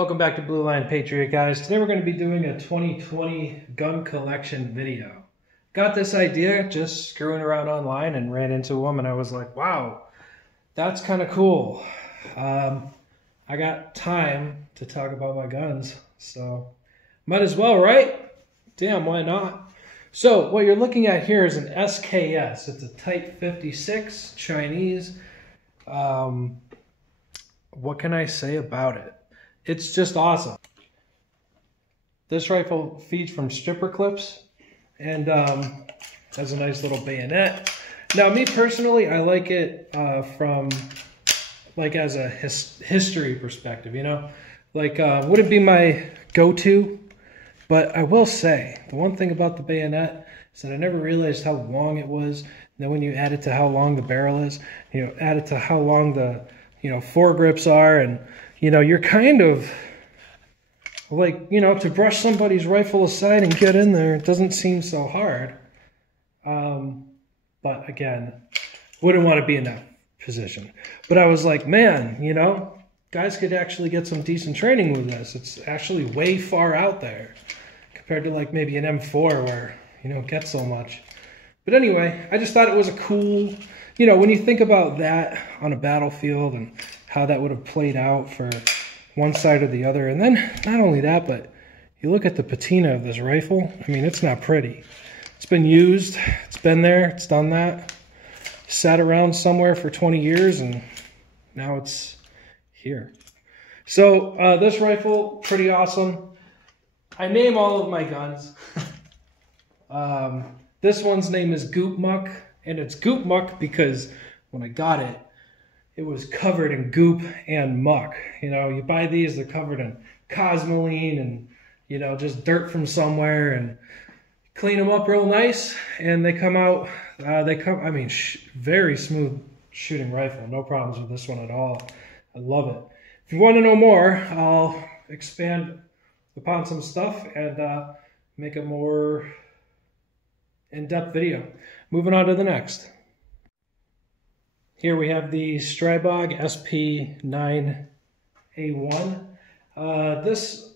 Welcome back to Blue Line Patriot, guys. Today we're going to be doing a 2020 gun collection video. Got this idea just screwing around online and ran into a woman. I was like, wow, that's kind of cool. I got time to talk about my guns, so might as well, right? Damn, why not? So what you're looking at here is an SKS. It's a Type 56 Chinese. What can I say about it? It's just awesome. This rifle feeds from stripper clips and has a nice little bayonet. Now, me personally, I like it from like as a history perspective, you know? Like, wouldn't be my go-to, but I will say, the one thing about the bayonet is that I never realized how long it was. Then when you add it to how long the barrel is, you know, add it to how long the, foregrips are, and you're kind of like, to brush somebody's rifle aside and get in there, it doesn't seem so hard. But again, wouldn't want to be in that position. But I was like, man, guys could actually get some decent training with this. It's actually way far out there compared to like maybe an M4 where, it gets so much. But anyway, I just thought it was a cool, when you think about that on a battlefield and how that would have played out for one side or the other. And then not only that, but you look at the patina of this rifle. I mean, it's not pretty. It's been used. It's been there. It's done that. Sat around somewhere for 20 years and now it's here. So this rifle, pretty awesome. I name all of my guns. This one's name is Goop Muck, and it's Goop Muck because when I got it, it was covered in goop and muck. You buy these, they're covered in cosmoline and, just dirt from somewhere, and clean them up real nice, and they come out, very smooth shooting rifle. No problems with this one at all. I love it. If you want to know more, I'll expand upon some stuff and make a more in-depth video. Moving on to the next. Here we have the Strybog SP9A1. This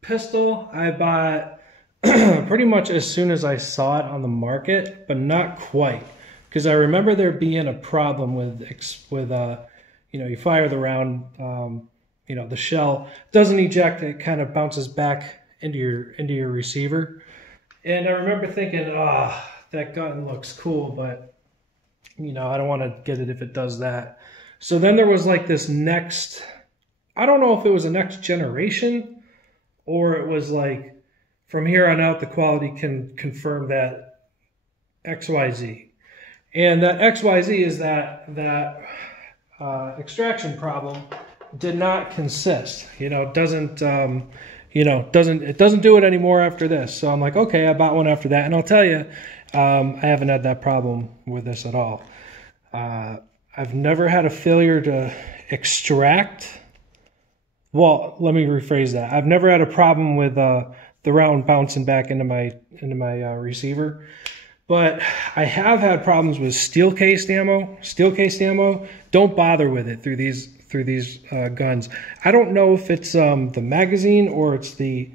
pistol I bought pretty much as soon as I saw it on the market, but not quite, because I remember there being a problem with you fire the round, the shell doesn't eject, it kind of bounces back into your receiver. And I remember thinking, that gun looks cool, but I don't want to get it if it does that. So then there was like this next, I don't know if it was a next generation or it was like from here on out the quality can confirm that XYZ. And that XYZ is that extraction problem did not consist. It doesn't do it anymore after this. So I'm like, okay, I bought one after that. And I'll tell you, I haven't had that problem with this at all. I've never had a failure to extract. Well, let me rephrase that. I've never had a problem with the round bouncing back into my receiver. But I have had problems with steel cased ammo. Steel cased ammo, don't bother with it through these guns. I don't know if it's the magazine or it's the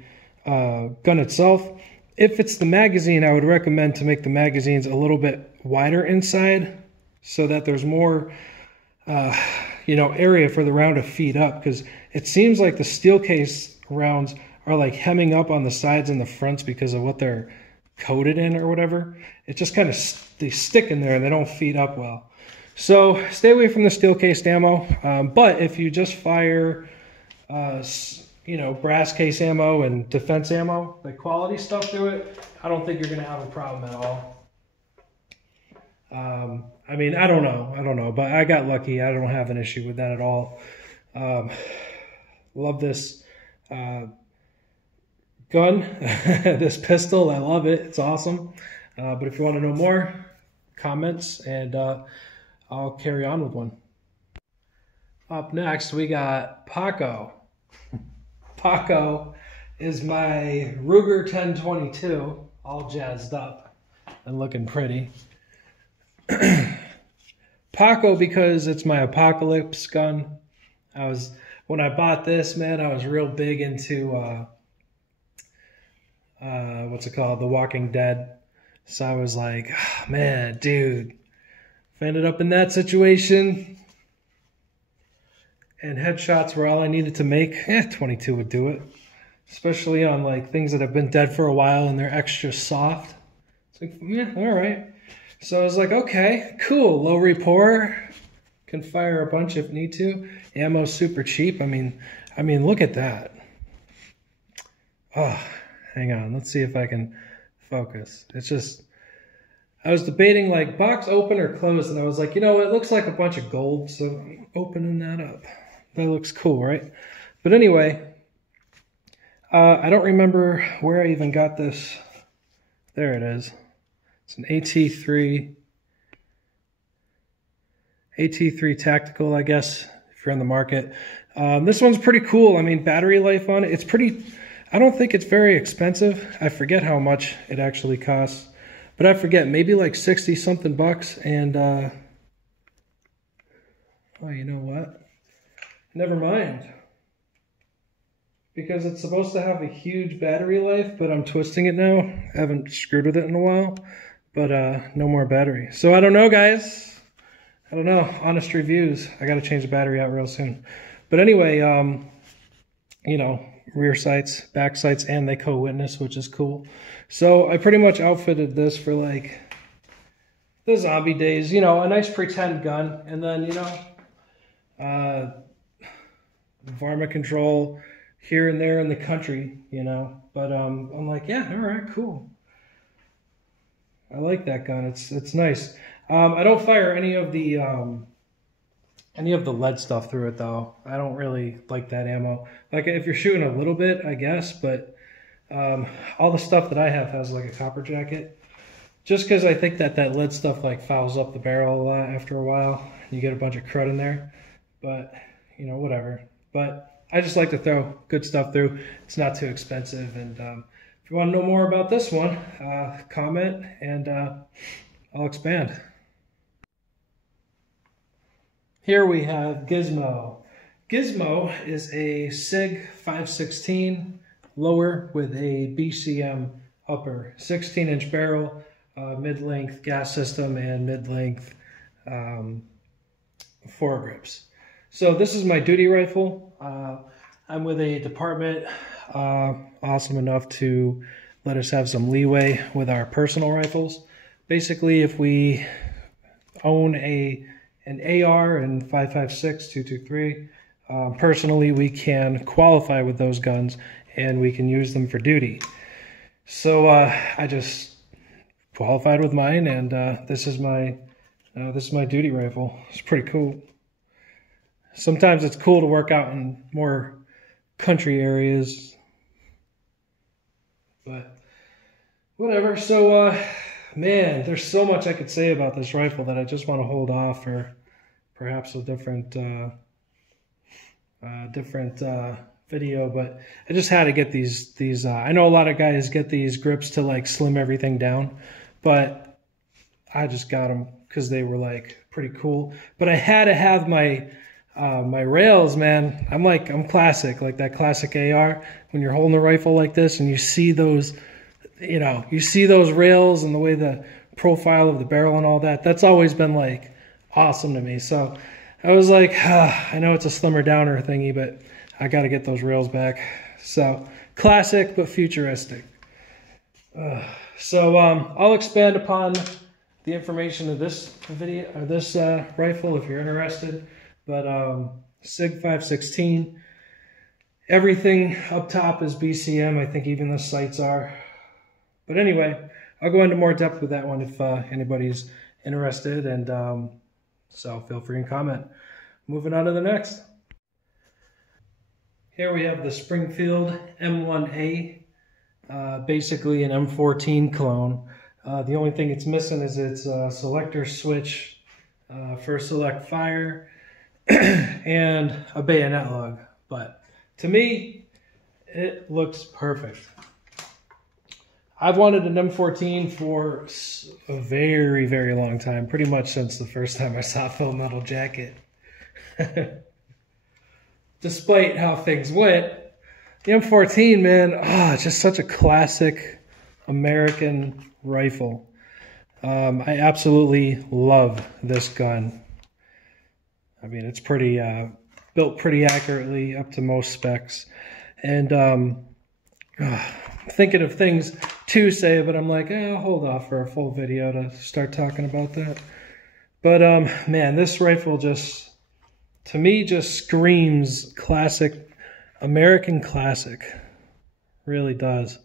gun itself. If it's the magazine, I would recommend to make the magazines a little bit wider inside so that there's more area for the round to feed up, because it seems like the steel case rounds are like hemming up on the sides and the fronts because of what they're coated in or whatever. It just kind of, they stick in there and they don't feed up well. So stay away from the steel cased ammo. But if you just fire, brass case ammo and defense ammo, like quality stuff through it, I don't think you're going to have a problem at all. I don't know, but I got lucky. I don't have an issue with that at all. Love this gun, this pistol. I love it. It's awesome. But if you want to know more, comments, and I'll carry on with one. Up next, we got Paco. Paco is my Ruger 1022, all jazzed up and looking pretty. Paco because it's my apocalypse gun. I was when I bought this, man, I was real big into what's it called, The Walking Dead. So I was like, oh, man, dude, if I ended up in that situation and headshots were all I needed to make, 22 would do it. Especially on like things that have been dead for a while and they're extra soft. It's like, yeah, all right. So I was like, okay, cool, low rapport, can fire a bunch if need to. Ammo's super cheap. I mean, look at that. Oh, hang on, let's see if I can focus. It's just, I was debating like box open or closed, and I was like, you know, it looks like a bunch of gold, so I'm opening that up. That looks cool, right? But anyway, I don't remember where I even got this. There it is. It's an AT3 Tactical, I guess, if you're on the market. This one's pretty cool. I mean, battery life on it, it's pretty, I don't think it's very expensive. I forget how much it actually costs, but I forget, maybe like 60 something bucks. And, oh, you know what? Never mind. Because it's supposed to have a huge battery life, but I'm twisting it now. I haven't screwed with it in a while, but no more battery. So I don't know, guys. I don't know. Honest reviews. I got to change the battery out real soon. But anyway, you know, rear sights, back sights, and they co-witness, which is cool. So I pretty much outfitted this for like the zombie days. You know, a nice pretend gun, and then, you know, varmint control here and there in the country, you know. But I'm like, yeah, all right, cool. I like that gun. It's nice. I don't fire any of the lead stuff through it though. I don't really like that ammo. Like if you're shooting a little bit, I guess, but all the stuff that I have has like a copper jacket. Just because I think that lead stuff like fouls up the barrel a lot after a while. You get a bunch of crud in there, but you know, whatever. But I just like to throw good stuff through. It's not too expensive. And if you want to know more about this one, comment and I'll expand. Here we have Gizmo. Gizmo is a SIG 516 lower with a BCM upper. 16-inch barrel, mid-length gas system, and mid-length foregrips. So this is my duty rifle. I'm with a department awesome enough to let us have some leeway with our personal rifles. Basically, if we own an AR and 5.56, 223, personally we can qualify with those guns and we can use them for duty. So I just qualified with mine, and this is my duty rifle. It's pretty cool. Sometimes it's cool to work out in more country areas, but whatever. So, man, there's so much I could say about this rifle that I just want to hold off for perhaps a different video. But I just had to get these. I know a lot of guys get these grips to like slim everything down, but I just got them because they were like pretty cool. But I had to have my rails, man. I'm classic, like that classic AR. When you're holding a rifle like this and you see those, you know, you see those rails and the way the profile of the barrel and all that, that's always been like awesome to me. So I was like, I know it's a slimmer downer thingy, but I got to get those rails back. So classic, but futuristic. So I'll expand upon the information of this video, or this rifle if you're interested. But SIG 516, everything up top is BCM. I think even the sights are. But anyway, I'll go into more depth with that one if anybody's interested. And so feel free and comment. Moving on to the next. Here we have the Springfield M1A, basically an M14 clone. The only thing it's missing is its selector switch for select fire and a bayonet lug. But to me, it looks perfect. I've wanted an M14 for a very, very long time, pretty much since the first time I saw Full Metal Jacket. despite how things went, the M14, man, it's just such a classic American rifle. I absolutely love this gun. I mean, it's pretty built pretty accurately up to most specs. And I'm thinking of things to say, but I'm like, I'll hold off for a full video to start talking about that. But man, this rifle just, to me, just screams classic, American classic. Really does.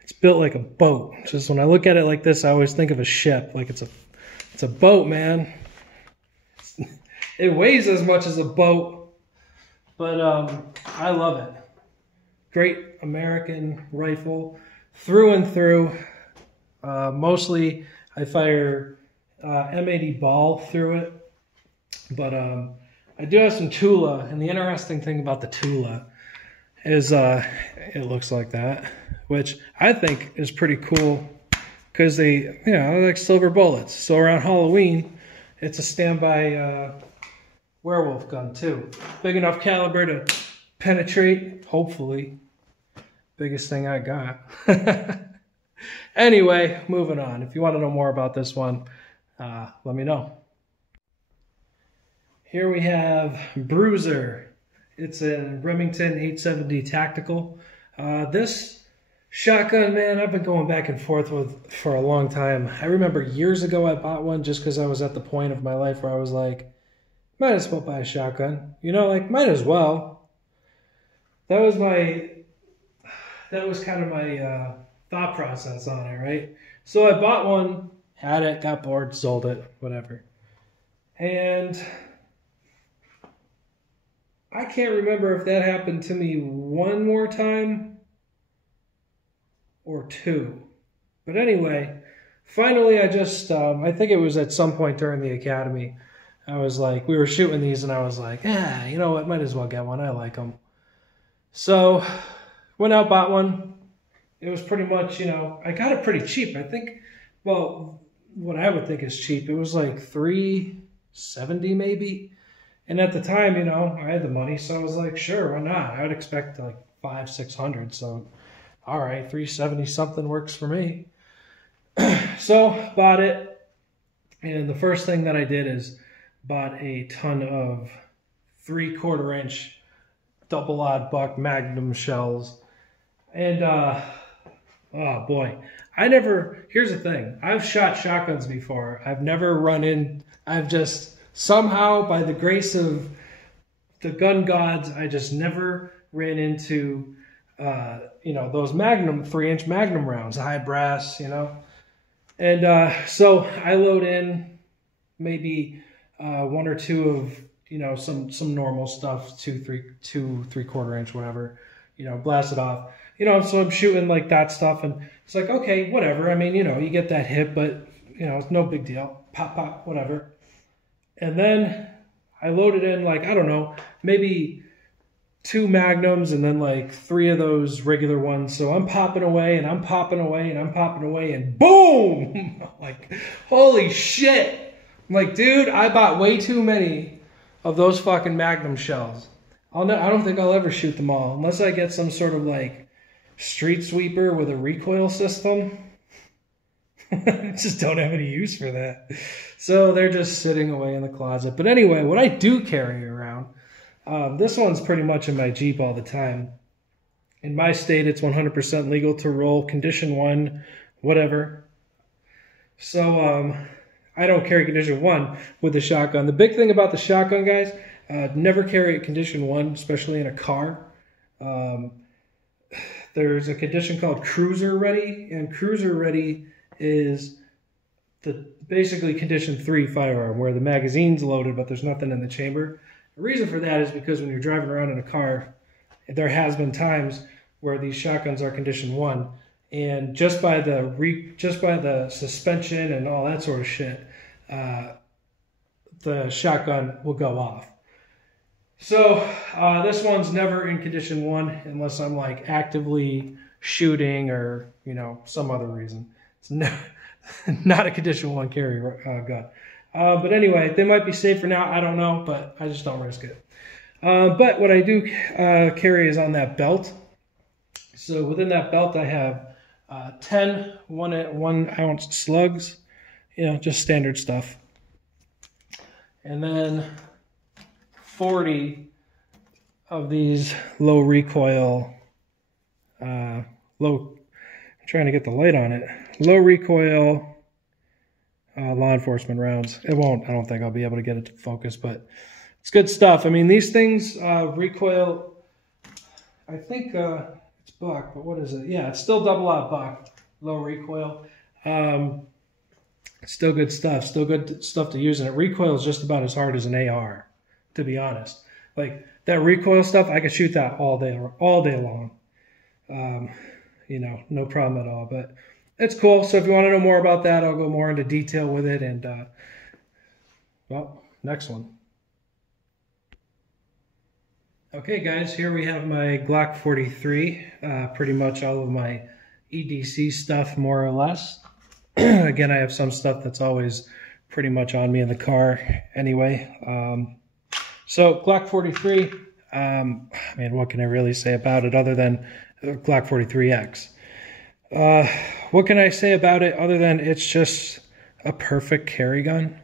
It's built like a boat. Just when I look at it like this, I always think of a ship. Like it's a boat, man. It weighs as much as a boat, but I love it. Great American rifle through and through. Mostly I fire M80 ball through it, but I do have some Tula, and the interesting thing about the Tula is it looks like that, which I think is pretty cool because they, they're like silver bullets. So around Halloween, it's a standby werewolf gun too. Big enough caliber to penetrate, hopefully. Biggest thing I got. Anyway, moving on. If you want to know more about this one, let me know. Here we have Bruiser. It's a Remington 870 Tactical. This shotgun, man, I've been going back and forth with for a long time. I remember years ago I bought one just because I was at the point of my life where I was like, might as well buy a shotgun. Like, might as well. That was kind of my thought process on it, right? So I bought one, had it, got bored, sold it, whatever. And I can't remember if that happened to me one more time or two. But anyway, finally I just, I think it was at some point during the academy, I was like, we were shooting these and I was like, you know what, might as well get one. I like them. So went out, bought one. It was pretty much, I got it pretty cheap. I think, well, what I would think is cheap. It was like $370 maybe. And at the time, I had the money, so I was like, sure, why not? I would expect like $500-600. So, all right, $370 something works for me. So bought it, and the first thing that I did is bought a ton of 3/4 inch double odd buck Magnum shells. And oh boy, here's the thing, I've shot shotguns before. I've just somehow, by the grace of the gun gods, I just never ran into those Magnum 3-inch Magnum rounds, high brass, and so I load in maybe one or two of some normal stuff, 2-3/4 inch, whatever, blast it off, so I'm shooting like that stuff, and it's like, okay, whatever. I mean, you get that hit, but it's no big deal. Pop, pop, whatever. And then I loaded in, like, I don't know, maybe 2 Magnums and then like 3 of those regular ones. So I'm popping away and I'm popping away and I'm popping away, and boom! Like, holy shit! I'm like, dude, I bought way too many of those fucking Magnum shells. I don't think I'll ever shoot them all unless I get some sort of like street sweeper with a recoil system. I just don't have any use for that. So they're just sitting away in the closet. But anyway, what I do carry around, this one's pretty much in my Jeep all the time. In my state, it's 100% legal to roll, condition 1, whatever. So I don't carry condition 1 with the shotgun. The big thing about the shotgun, guys, never carry a condition 1, especially in a car. There's a condition called cruiser ready, and cruiser ready is basically condition 3 firearm, where the magazine's loaded but there's nothing in the chamber. The reason for that is because when you're driving around in a car, there has been times where these shotguns are condition 1, and just by the suspension and all that sort of shit, the shotgun will go off. So this one's never in condition 1 unless I'm like actively shooting or some other reason. It's not a condition 1 carry gun. But anyway, they might be safe for now. I don't know, but I just don't risk it. But what I do carry is on that belt. So within that belt, I have 10 1 ounce slugs, you know, just standard stuff. And then 40 of these low recoil, I'm trying to get the light on it, low recoil law enforcement rounds. It won't, I don't think I'll be able to get it to focus, but it's good stuff. I mean, these things recoil, I think it's buck, but what is it? Yeah, it's still double-aught buck, low recoil. Still good stuff, still good stuff to use, and it recoils just about as hard as an AR, to be honest. Like, that recoil stuff, I could shoot that all day long. You know, no problem at all, but it's cool. So if you want to know more about that, I'll go more into detail with it, and, well, next one. Okay, guys, here we have my Glock 43, pretty much all of my EDC stuff, more or less. Again, I have some stuff that's always pretty much on me in the car anyway. So Glock 43, I mean, what can I really say about it other than Glock 43X? What can I say about it other than it's just a perfect carry gun?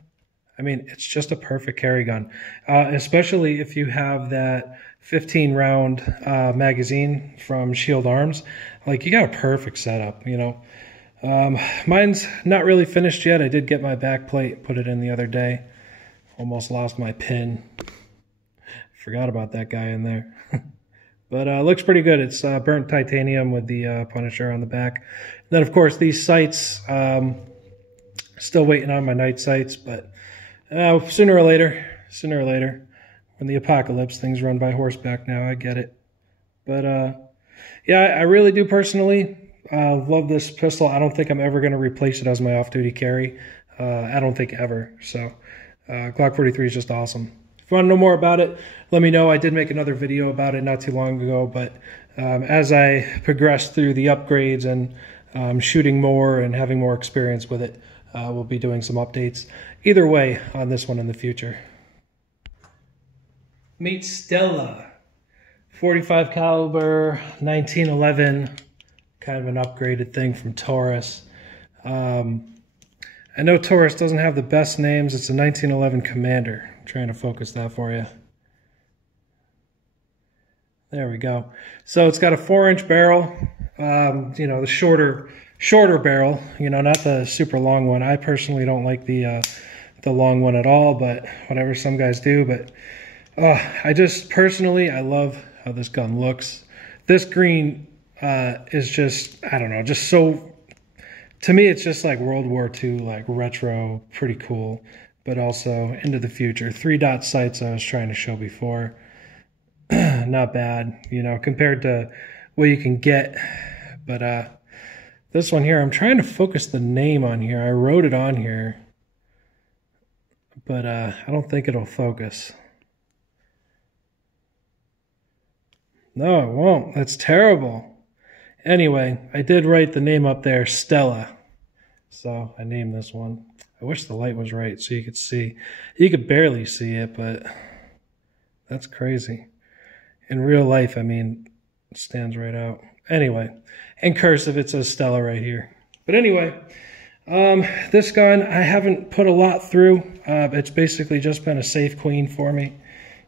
I mean, it's just a perfect carry gun, especially if you have that 15-round magazine from Shield Arms. Like, you got a perfect setup, you know. Mine's not really finished yet. I did get my back plate, put it in the other day. Almost lost my pin. Forgot about that guy in there. But looks pretty good. It's burnt titanium with the Punisher on the back. And then, of course, these sights, still waiting on my night sights, but sooner or later, when the apocalypse, things run by horseback now, I get it. But yeah, I really do personally love this pistol. I don't think I'm ever going to replace it as my off-duty carry. I don't think ever. So Glock 43 is just awesome. If you want to know more about it, let me know. I did make another video about it not too long ago, but as I progress through the upgrades and shooting more and having more experience with it, we'll be doing some updates either way on this one in the future. Meet Stella, 45 caliber, 1911, kind of an upgraded thing from Taurus. I know Taurus doesn't have the best names. It's a 1911 Commander. I'm trying to focus that for you. There we go. So it's got a 4-inch barrel, you know, the shorter barrel, you know, not the super long one. I personally don't like the long one at all, but whatever, some guys do. But I just personally, I love how this gun looks. This green is just, I don't know, just so, to me, it's just like World War II, like retro, pretty cool, but also into the future. 3-dot sights I was trying to show before. Not bad, you know, compared to what you can get. But this one here, I'm trying to focus the name on here. I wrote it on here, but I don't think it'll focus. No, it won't. That's terrible. Anyway, I did write the name up there, Stella. So I named this one. I wish the light was right so you could see. You could barely see it, but that's crazy. In real life, I mean, it stands right out. Anyway, in cursive, it says Stella right here. But anyway, this gun, I haven't put a lot through. It's basically just been a safe queen for me.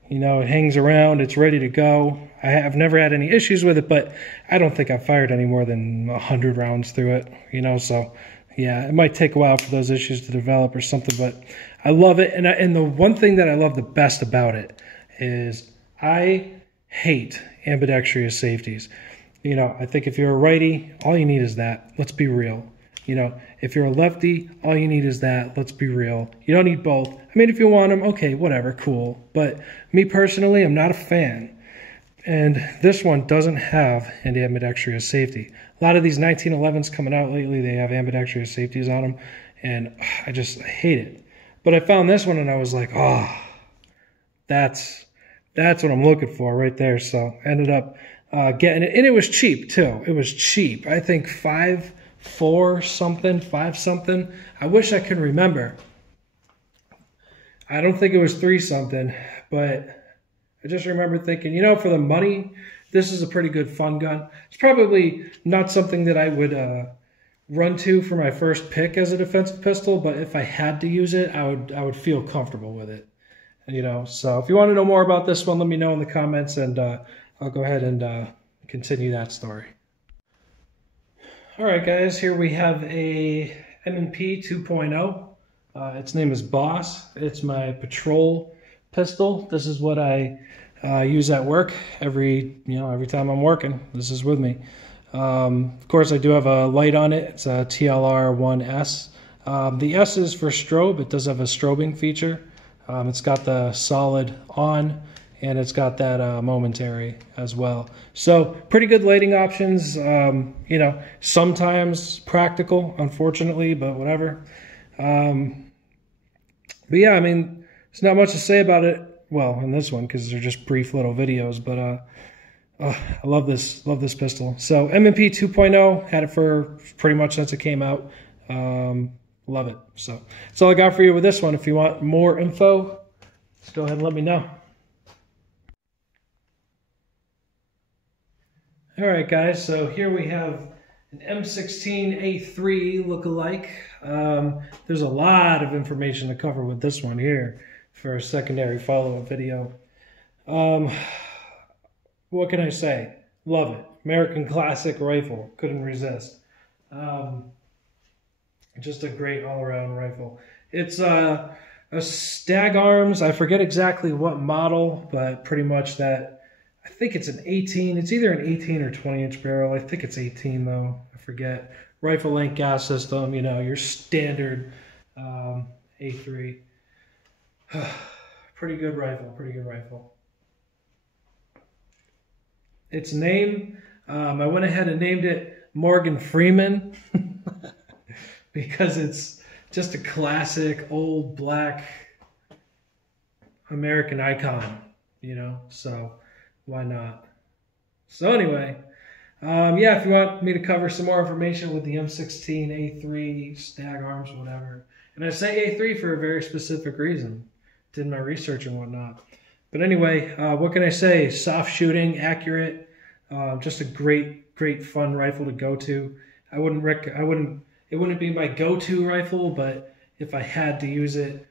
You know, it hangs around, it's ready to go. I have never had any issues with it, but I don't think I've fired any more than 100 rounds through it, you know, so yeah, it might take a while for those issues to develop or something, but I love it. And the one thing that I love the best about it is I hate ambidextrous safeties. You know, I think if you're a righty, all you need is that. Let's be real. You know, if you're a lefty, all you need is that. Let's be real. You don't need both. I mean, if you want them, okay, whatever, cool. But me personally, I'm not a fan. And this one doesn't have any ambidextrous safety. A lot of these 1911s coming out lately, they have ambidextrous safeties on them. And I hate it. But I found this one and I was like, oh, that's what I'm looking for right there. So I ended up getting it. And it was cheap, too. It was cheap. I think five something. I wish I could remember. I don't think it was 3 something, but I just remember thinking, you know, for the money, this is a pretty good fun gun. It's probably not something that I would run to for my first pick as a defensive pistol, but if I had to use it, I would feel comfortable with it. You know, so if you want to know more about this one, let me know in the comments, and I'll go ahead and continue that story. All right, guys, here we have a M&P 2.0. Its name is Boss. It's my patrol pistol. This is what I use at work every time I'm working. This is with me. Of course, I do have a light on it. It's a TLR1S. The S is for strobe. It does have a strobing feature. It's got the solid on, and it's got that momentary as well. So pretty good lighting options. You know, sometimes practical, unfortunately, but whatever. But yeah, I mean, there's not much to say about it. Well, in this one, because they're just brief little videos. But I love this pistol. So M&P 2.0, had it for pretty much since it came out. Love it. So that's all I got for you with this one. If you want more info, just go ahead and let me know. All right, guys. So here we have an M16A3 look-alike. There's a lot of information to cover with this one here for a secondary follow-up video. What can I say? Love it. American classic rifle. Couldn't resist. Just a great all-around rifle. It's a Stag Arms. I forget exactly what model, but pretty much that. I think it's an 18. It's either an 18 or 20-inch barrel. I think it's 18 though. I forget. Rifle length gas system. You know, your standard A3. Pretty good rifle. Pretty good rifle. Its name, I went ahead and named it Morgan Freeman. Because it's just a classic old black American icon, you know, so why not? So anyway, yeah, if you want me to cover some more information with the M16A3 Stag Arms, whatever, and I say A3 for a very specific reason, did my research and whatnot. But anyway, what can I say? Soft shooting, accurate, just a great fun rifle to go to. It wouldn't be my go-to rifle, but if I had to use it,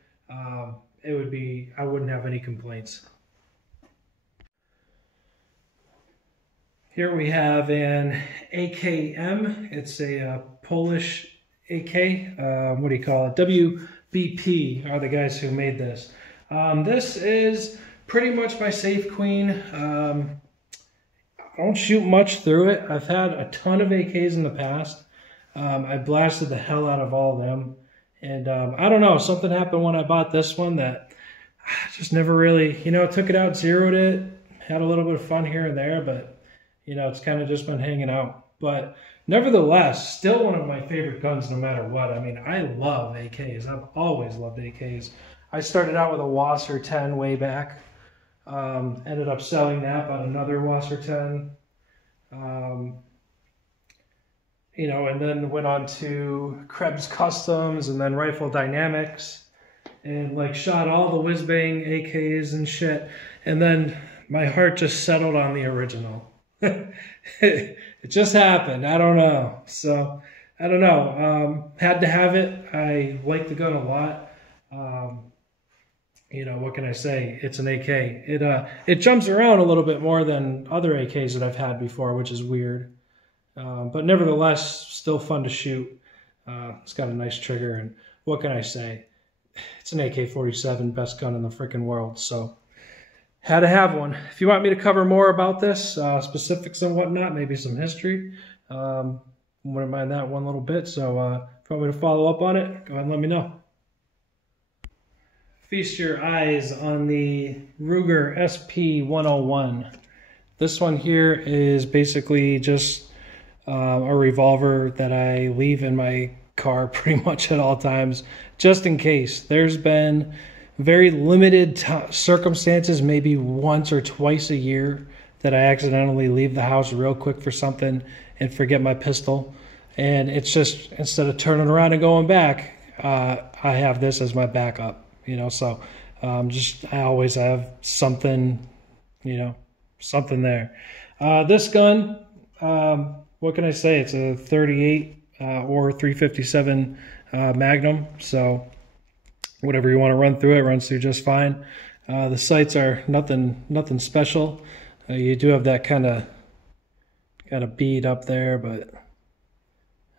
it would be, I wouldn't have any complaints. Here we have an AKM. It's a Polish AK. What do you call it? B.L.P are the guys who made this. This is pretty much my safe queen. I don't shoot much through it. I've had a ton of AKs in the past. I blasted the hell out of all of them. And I don't know, something happened when I bought this one that I just never really, you know, took it out, zeroed it, had a little bit of fun here and there, but, you know, it's kind of just been hanging out. But nevertheless, still one of my favorite guns no matter what. I mean, I love AKs. I've always loved AKs. I started out with a Wasser 10 way back. Ended up selling that, bought another Wasser 10. You know, and then went on to Krebs Customs and then Rifle Dynamics, and like shot all the whiz-bang AKs and shit. And then my heart just settled on the original. It just happened. I don't know. So, I don't know. Had to have it. I like the gun a lot. You know, what can I say? It's an AK. It jumps around a little bit more than other AKs that I've had before, which is weird. But nevertheless, still fun to shoot. It's got a nice trigger, and what can I say? It's an AK-47, best gun in the freaking world, so had to have one. If you want me to cover more about this, specifics and whatnot, maybe some history, wouldn't mind that one little bit. So if you want me to follow up on it, go ahead and let me know. Feast your eyes on the Ruger SP-101. This one here is basically just a revolver that I leave in my car pretty much at all times, just in case. There's been very limited circumstances, maybe once or twice a year, that I accidentally leave the house real quick for something and forget my pistol. And it's just, instead of turning around and going back, I have this as my backup, you know. So I always have something you know, something there. This gun, what can I say? It's a 38 or 357 Magnum, so whatever you want to run through it runs through just fine. The sights are nothing special. You do have that kind of bead up there, but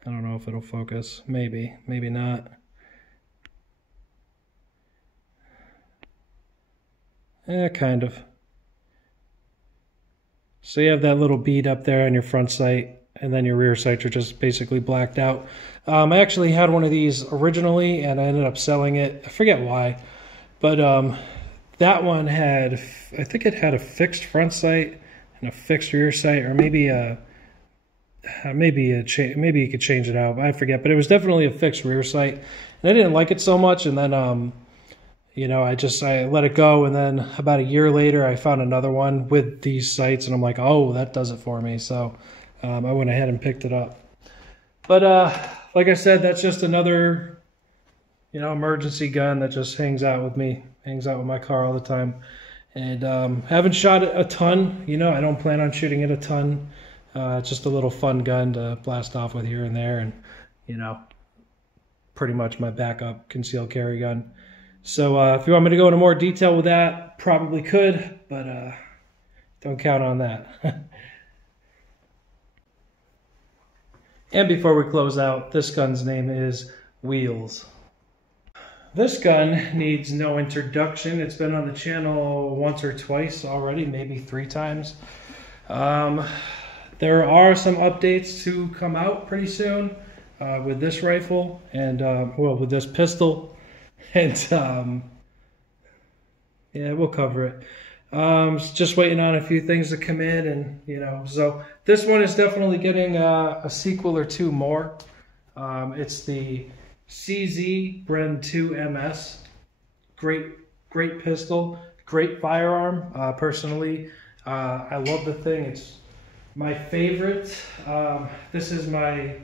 I don't know if it'll focus. Maybe not. Kind of. So you have that little bead up there on your front sight, and then your rear sights are just basically blacked out. I actually had one of these originally, and I ended up selling it. I forget why, but that one had, I think it had a fixed front sight and a fixed rear sight, or maybe you could change it out. I forget, but it was definitely a fixed rear sight, and I didn't like it so much. And then, you know, I let it go, and then about a year later, I found another one with these sights, and I'm like, oh, that does it for me. So I went ahead and picked it up. But like I said, that's just another, you know, emergency gun that just hangs out with me, hangs out with my car all the time. And haven't shot it a ton. You know, I don't plan on shooting it a ton. It's just a little fun gun to blast off with here and there, and, you know, pretty much my backup concealed carry gun. So if you want me to go into more detail with that, probably could, but don't count on that. And before we close out, this gun's name is Wheels. This gun needs no introduction. It's been on the channel once or twice already, maybe 3 times. There are some updates to come out pretty soon with this rifle and, well, with this pistol. And, yeah, we'll cover it. Just waiting on a few things to come in, and, you know, so this one is definitely getting a sequel or 2 more. It's the CZ Bren 2 MS. Great pistol, great firearm. Personally, I love the thing. It's my favorite. This is my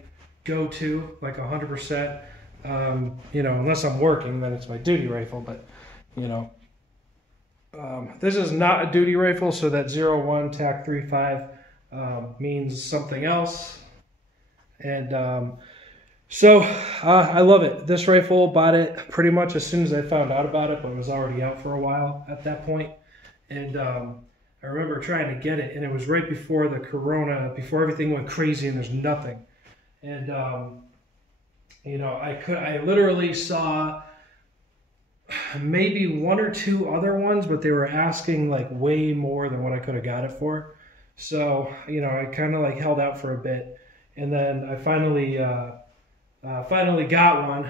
go-to, like 100%. You know, unless I'm working, then it's my duty rifle. But, you know, this is not a duty rifle, so that 01 TAC 35 means something else. And so I love it. This rifle, bought it pretty much as soon as I found out about it, but it was already out for a while at that point. And I remember trying to get it, and it was right before the corona, before everything went crazy and there's nothing. And you know, I literally saw maybe 1 or 2 other ones, but they were asking like way more than what I could have got it for. So, you know, I kind of like held out for a bit, and then I finally got one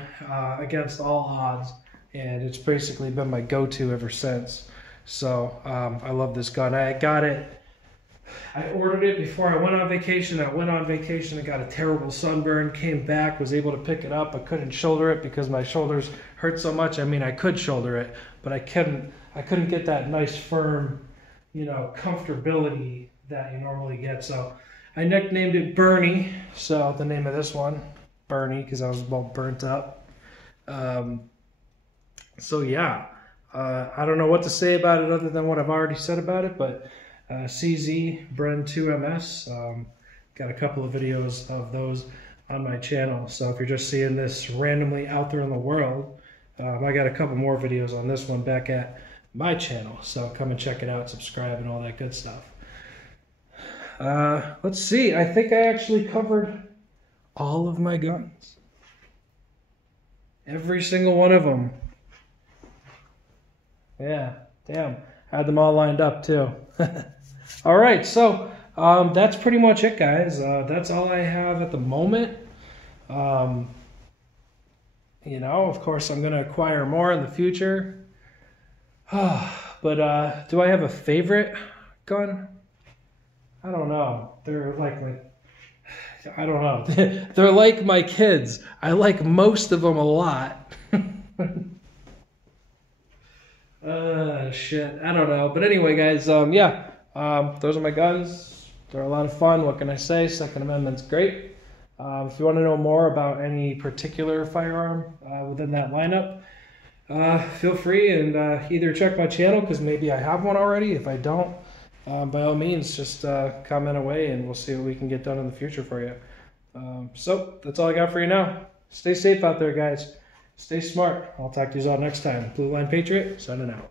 against all odds, and it's basically been my go-to ever since. So I love this gun. I ordered it before I went on vacation. I went on vacation and got a terrible sunburn, came back, was able to pick it up. I couldn't shoulder it because my shoulders hurt so much. I mean, I could shoulder it, but I couldn't get that nice firm, you know, comfortability that you normally get. So I nicknamed it Bernie. So the name of this one, Bernie, because I was about burnt up. So yeah, I don't know what to say about it other than what I've already said about it, but CZ Bren 2 MS. Got a couple of videos of those on my channel. So if you're just seeing this randomly out there in the world, I got a couple more videos on this one back at my channel. So come and check it out, subscribe, and all that good stuff. Let's see. I think I actually covered all of my guns. Every single one of them. Yeah, damn. Had them all lined up too. All right, so that's pretty much it, guys. That's all I have at the moment. You know, of course, I'm going to acquire more in the future. But do I have a favorite gun? I don't know. They're like I don't know. They're like my kids. I like most of them a lot. Shit. I don't know. But anyway, guys, yeah. Those are my guns. They're a lot of fun. What can I say? Second Amendment's great. If you want to know more about any particular firearm within that lineup, feel free and either check my channel, because maybe I have one already. If I don't, by all means, just comment away and we'll see what we can get done in the future for you. So that's all I got for you now. Stay safe out there, guys. Stay smart. I'll talk to you all next time. Blue Line Patriot, signing out.